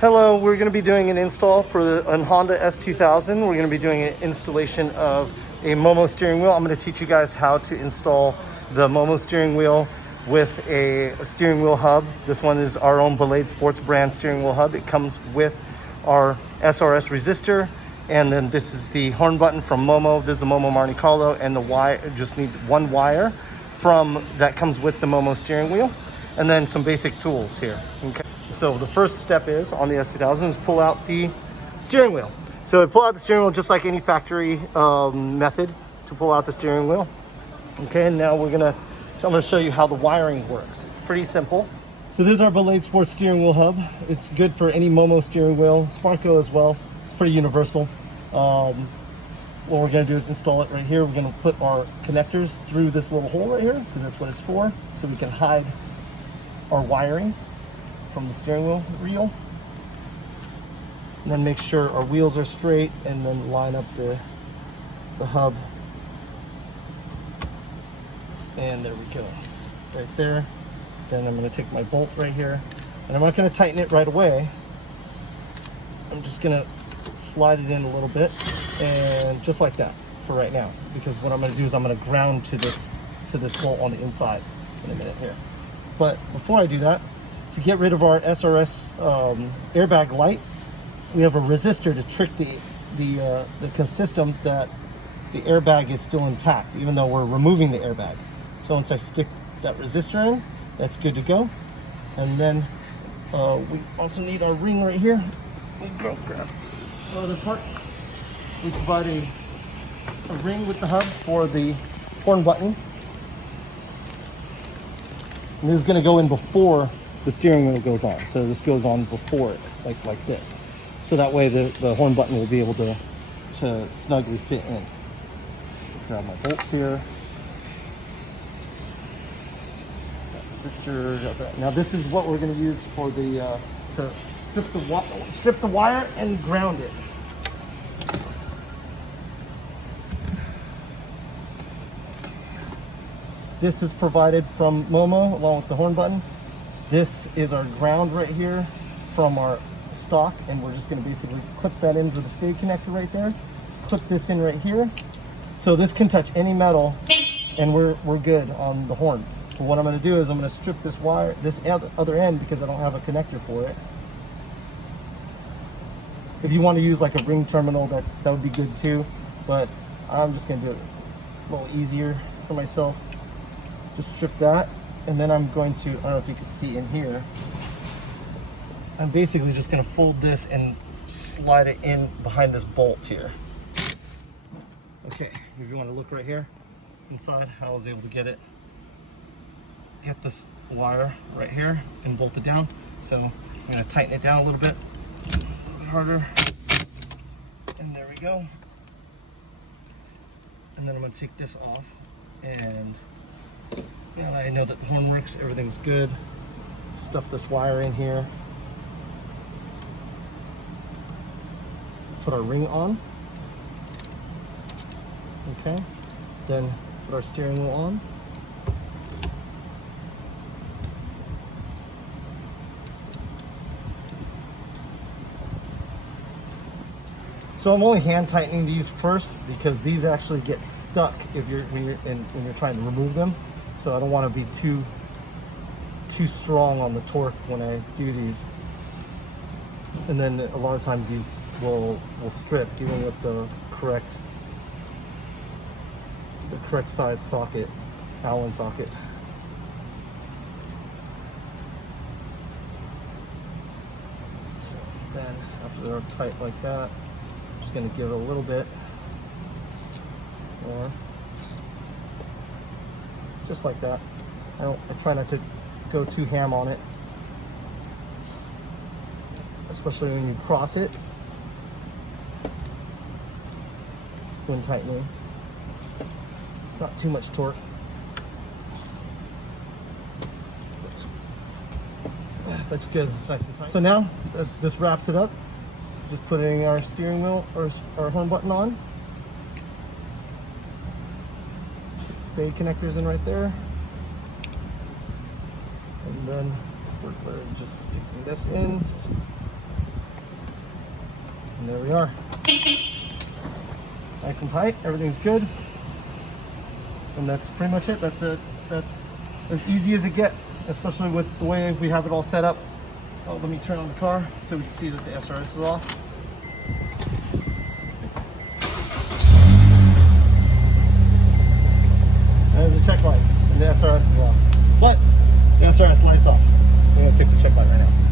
Hello, we're going to be doing an install for a Honda S2000. We're going to be doing an installation of a Momo steering wheel. I'm going to teach you guys how to install the Momo steering wheel with a steering wheel hub. This one is our own Ballade Sports brand steering wheel hub. It comes with our SRS resistor, and then this is the horn button from Momo. This is the Momo Monte Carlo, and the wire, just need one wire from that comes with the Momo steering wheel, and then some basic tools here. Okay. So the first step is on the S2000 is pull out the steering wheel. So pull out the steering wheel just like any factory method to pull out the steering wheel. Okay, and now I'm gonna show you how the wiring works. It's pretty simple. So this is our Ballade Sports steering wheel hub. It's good for any Momo steering wheel, Sparko as well. It's pretty universal. What we're gonna do is install it right here. We're gonna put our connectors through this little hole right here because that's what it's for, so we can hide our wiring from the steering wheel reel. And then make sure our wheels are straight, and then line up the hub. And there we go, it's right there. Then I'm gonna take my bolt right here, and I'm not gonna tighten it right away. I'm just gonna slide it in a little bit, and just like that for right now, because what I'm gonna do is I'm gonna ground to this bolt on the inside in a minute here. But before I do that, to get rid of our SRS airbag light, we have a resistor to trick the system that the airbag is still intact, even though we're removing the airbag. So once I stick that resistor in, that's good to go. And then we also need our ring right here. We'll grab other parts. We provide a ring with the hub for the horn button. And this is going to go in before the steering wheel goes on. So this goes on before it, like this. So that way the horn button will be able to snugly fit in. Grab my bolts here. Resistor. Now this is what we're going to use for the to strip the wire and ground it. This is provided from Momo along with the horn button. This is our ground right here from our stock, and we're just going to basically clip that into the spade connector right there. Clip this in right here. So this can touch any metal, and we're good on the horn. But what I'm going to do is I'm going to strip this wire, this other end, because I don't have a connector for it. If you want to use like a ring terminal, that would be good too. But I'm just going to do it a little easier for myself. Just strip that, and then I'm going to, I don't know if you can see in here, I'm basically just going to fold this and slide it in behind this bolt here. Okay, if you want to look right here inside, I was able to get this wire right here and bolt it down. So I'm going to tighten it down a little bit harder, and there we go. And then I'm going to take this off, and now that I know that the horn works, everything's good. Stuff this wire in here. Put our ring on. Okay. Then put our steering wheel on. So I'm only hand tightening these first because these actually get stuck when you're trying to remove them. So I don't want to be too strong on the torque when I do these. And then a lot of times these will strip even with the correct size socket, Allen socket. So then after they're tight like that, I'm just going to give it a little bit more. Just like that. I try not to go too ham on it, especially when you cross it when tightening. It's not too much torque. That's good. It's nice and tight. So now this wraps it up. Just putting our steering wheel or our horn button on. Spade connectors in right there, and then we're just sticking this in And there we are. Nice and tight, everything's good. And that's pretty much it. That's as easy as it gets, especially with the way we have it all set up. Oh, let me turn on the car so we can see that the SRS is off. There's a check light, and the SRS is off. But the SRS light's off. I'm gonna fix the check light right now.